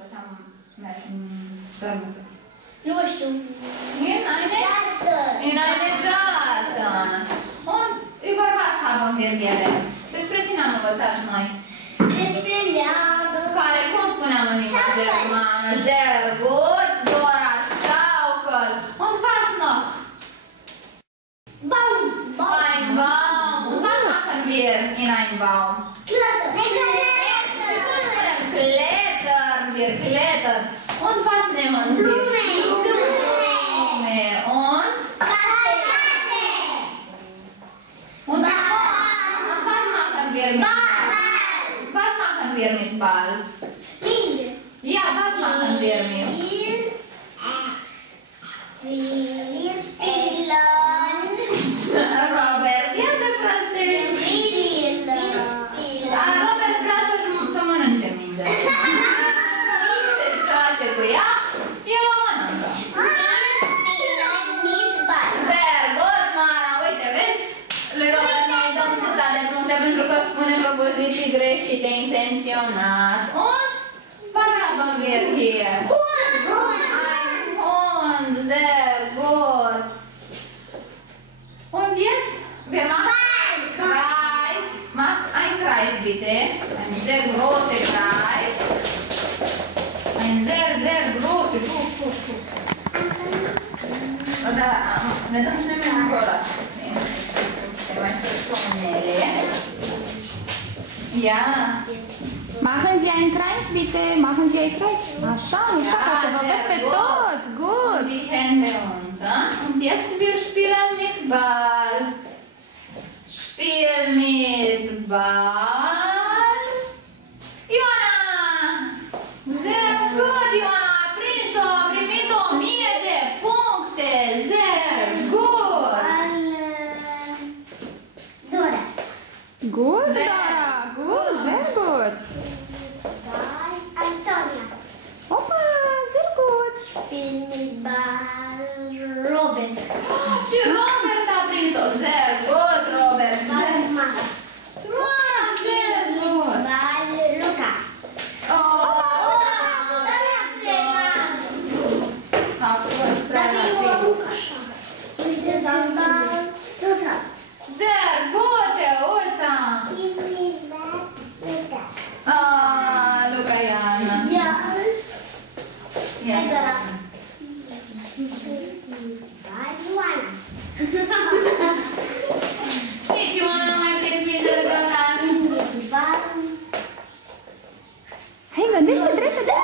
după ce am mers în dărmută? Nu știu. Înainte gata. E vorba să haben wir ele. Despre cine am învățat noi? Despre leagă. Care, cum spuneam în limba germană? Sehr gut, Dora, Schaukel. Und was noch? Baum. Ein Baum. Und was machen wir in einem Baum? Klettern. Klettern. Wir klettern. Und was nehmen wir? Blume. Und? Und was machen wir mit Ball? Was machen wir mit Ball? Ja, was machen wir mit? Wir spielen. Robert, ia de proste. Robert vrea să mănânce mingea. Se joace cu ea, el o mănâncă. Sehr gut, Mara. Uite, vezi? Lui Robert noi dăm 100 de puncte pentru că spune propoziții greșite intenționat. Und? Was haben wir hier? Ein Hund. Sehr gut. Und jetzt? Wir machen Kreis. Mach ein Kreis bitte. Ein sehr großer Kreis. Ein sehr, sehr großer. Da, ne dăm și noi acolo așa puțin. Se mai străspunele. Ia. Machen Sie einen Kreis, bitte. Machen Sie einen Kreis. Așa, așa, ca să vă văd pe toți. Good. Die Hände unten. Und jetzt wir spielen mit Ball. Spiel mit Ball. Ioana! Sehr gut, Ioana! A prins-o, a primit 1000 de puncte. Sehr gut. Dora. Good, Dora. Good, sehr good. Antonia. Opa, sehr good. Spiel mit Ball. Robert. Și Robert a prins-o. Sehr good, Robert. Mama. Ioana, sehr good. Ball. Luca. A fost prea rapid. Uite, Zambal. Luca. Sehr gut, Euța. Luca, Iana. Ia. Nici Ioana nu mai prins mingele de azi. Hai, gândește-te repede.